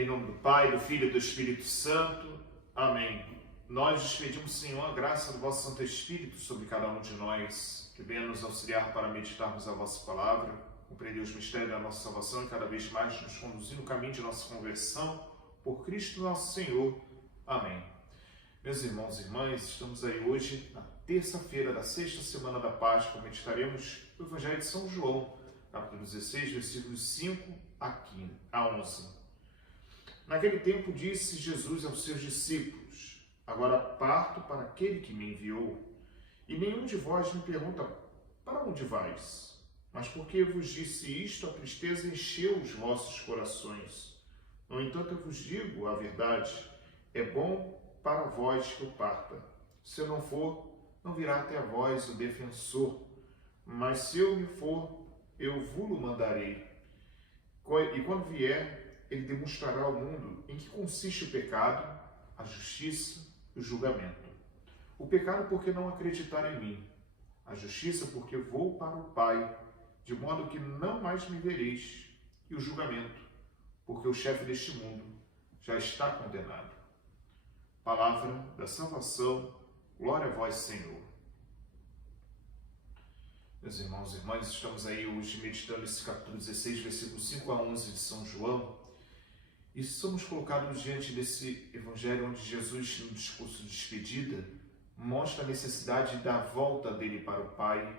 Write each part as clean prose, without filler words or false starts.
Em nome do Pai, do Filho e do Espírito Santo. Amém. Nós nos pedimos, Senhor, a graça do vosso Santo Espírito sobre cada um de nós, que venha nos auxiliar para meditarmos a vossa palavra, compreender os mistérios da nossa salvação e cada vez mais nos conduzir no caminho de nossa conversão, por Cristo nosso Senhor. Amém. Meus irmãos e irmãs, estamos aí hoje, na terça-feira da sexta semana da Páscoa, meditaremos o Evangelho de São João, capítulo 16, versículos 5 a 11. Naquele tempo disse Jesus aos seus discípulos: agora parto para aquele que me enviou, e nenhum de vós me pergunta: para onde vais? Mas porque vos disse isto, a tristeza encheu os vossos corações. No entanto, eu vos digo a verdade: é bom para vós que eu parta. Se eu não for, não virá até vós o defensor, mas se eu me for, eu vos mandarei. E quando vier, ele demonstrará ao mundo em que consiste o pecado, a justiça e o julgamento. O pecado porque não acreditar em mim, a justiça porque vou para o Pai, de modo que não mais me vereis, e o julgamento porque o chefe deste mundo já está condenado. Palavra da salvação, glória a vós, Senhor. Meus irmãos e irmãs, estamos aí hoje meditando esse capítulo 16, versículos 5 a 11 de São João, e somos colocados diante desse evangelho onde Jesus, no discurso de despedida, mostra a necessidade da volta dele para o Pai,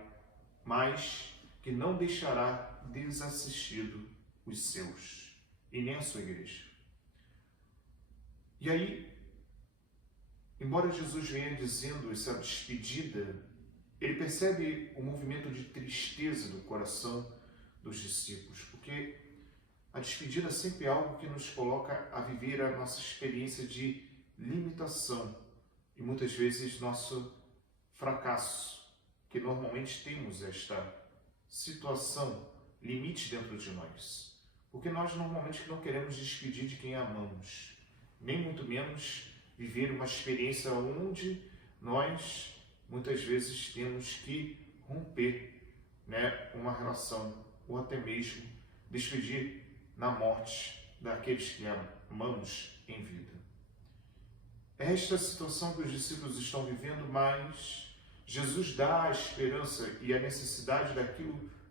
mas que não deixará desassistido os seus, e nem a sua igreja. E aí, embora Jesus venha dizendo essa despedida, ele percebe o movimento de tristeza do coração dos discípulos, porque a despedida sempre é algo que nos coloca a viver a nossa experiência de limitação e muitas vezes nosso fracasso, que normalmente temos esta situação, limite dentro de nós. Porque nós normalmente não queremos despedir de quem amamos, nem muito menos viver uma experiência onde nós muitas vezes temos que romper, uma relação ou até mesmo despedir na morte daqueles que amamos em vida. É esta situação que os discípulos estão vivendo, mas Jesus dá a esperança e a necessidade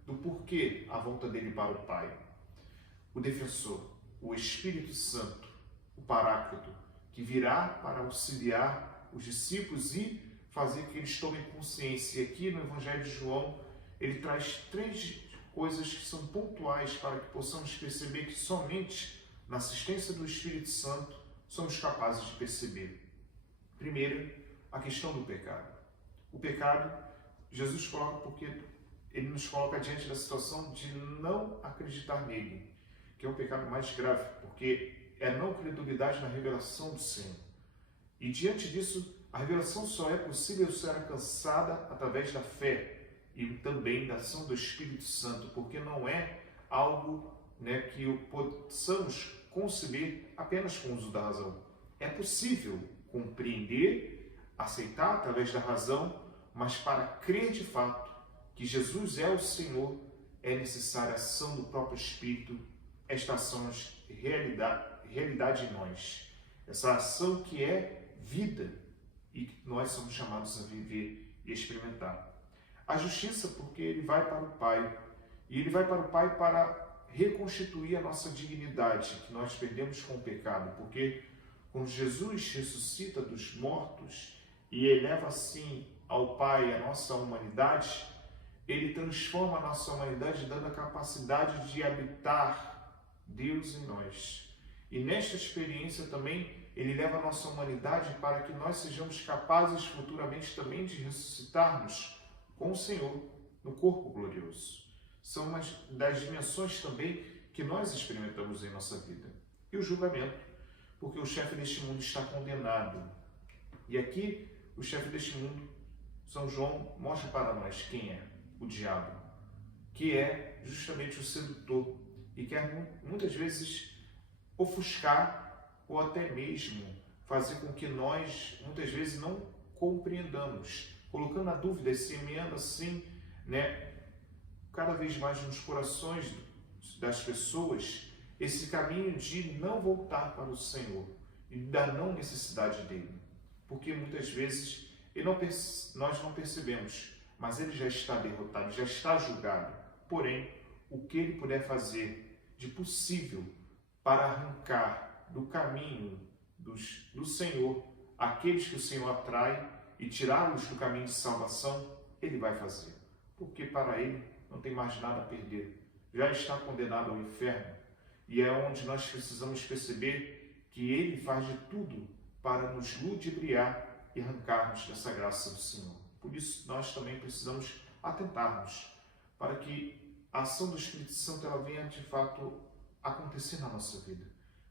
do porquê a volta dele para o Pai. O defensor, o Espírito Santo, o Paráclito, que virá para auxiliar os discípulos e fazer que eles tomem consciência. E aqui no Evangelho de João, ele traz 3 coisas que são pontuais para que possamos perceber que somente na assistência do Espírito Santo somos capazes de perceber. Primeiro, a questão do pecado. O pecado, Jesus coloca porque ele nos coloca diante da situação de não acreditar nele, que é o pecado mais grave, porque é a não credulidade na revelação do Senhor. E diante disso, a revelação só é possível ser alcançada através da fé e também da ação do Espírito Santo, porque não é algo que possamos conceber apenas com o uso da razão. É possível compreender, aceitar através da razão, mas para crer de fato que Jesus é o Senhor, é necessária a ação do próprio Espírito, esta ação realidade em nós. Essa ação que é vida e que nós somos chamados a viver e experimentar. A justiça, porque ele vai para o Pai, e ele vai para o Pai para reconstituir a nossa dignidade que nós perdemos com o pecado, porque quando Jesus ressuscita dos mortos e eleva assim ao Pai a nossa humanidade, ele transforma a nossa humanidade dando a capacidade de habitar Deus em nós. E nesta experiência também ele leva a nossa humanidade para que nós sejamos capazes futuramente também de ressuscitarmos com o Senhor no corpo glorioso. São uma das dimensões também que nós experimentamos em nossa vida. E o julgamento, porque o chefe deste mundo está condenado. E aqui, o chefe deste mundo, São João, mostra para nós quem é: o diabo, que é justamente o sedutor e quer muitas vezes ofuscar ou até mesmo fazer com que nós, muitas vezes, não compreendamos, colocando a dúvida, semeando assim, cada vez mais nos corações das pessoas, esse caminho de não voltar para o Senhor e da não necessidade dele. Porque muitas vezes nós não percebemos, mas ele já está derrotado, já está julgado. Porém, o que ele puder fazer de possível para arrancar do caminho do Senhor aqueles que o Senhor atrai e tirá-los do caminho de salvação, ele vai fazer. Porque para ele não tem mais nada a perder. Já está condenado ao inferno. E é onde nós precisamos perceber que ele faz de tudo para nos ludibriar e arrancarmos dessa graça do Senhor. Por isso, nós também precisamos atentarmos para que a ação do Espírito Santo ela venha de fato acontecer na nossa vida.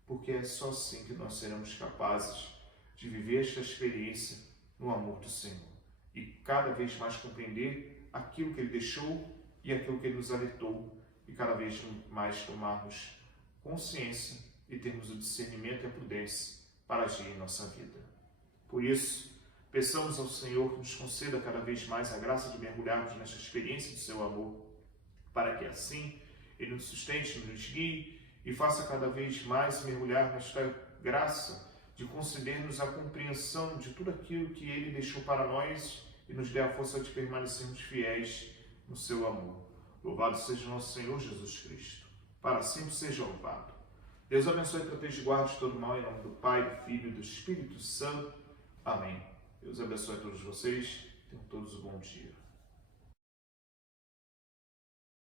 Porque é só assim que nós seremos capazes de viver esta experiência no amor do Senhor. E cada vez mais compreender aquilo que Ele deixou e aquilo que Ele nos alertou. E cada vez mais tomarmos consciência e termos o discernimento e a prudência para agir em nossa vida. Por isso, peçamos ao Senhor que nos conceda cada vez mais a graça de mergulharmos nesta experiência do seu amor, para que assim Ele nos sustente, nos guie e faça cada vez mais mergulhar nesta graça de conceder-nos a compreensão de tudo aquilo que Ele deixou para nós e nos dê a força de permanecermos fiéis no seu amor. Louvado seja o nosso Senhor Jesus Cristo. Para sempre seja louvado. Deus abençoe, proteja e guarde todo o mal em nome do Pai, do Filho e do Espírito Santo. Amém. Deus abençoe a todos vocês. Tenham todos um bom dia.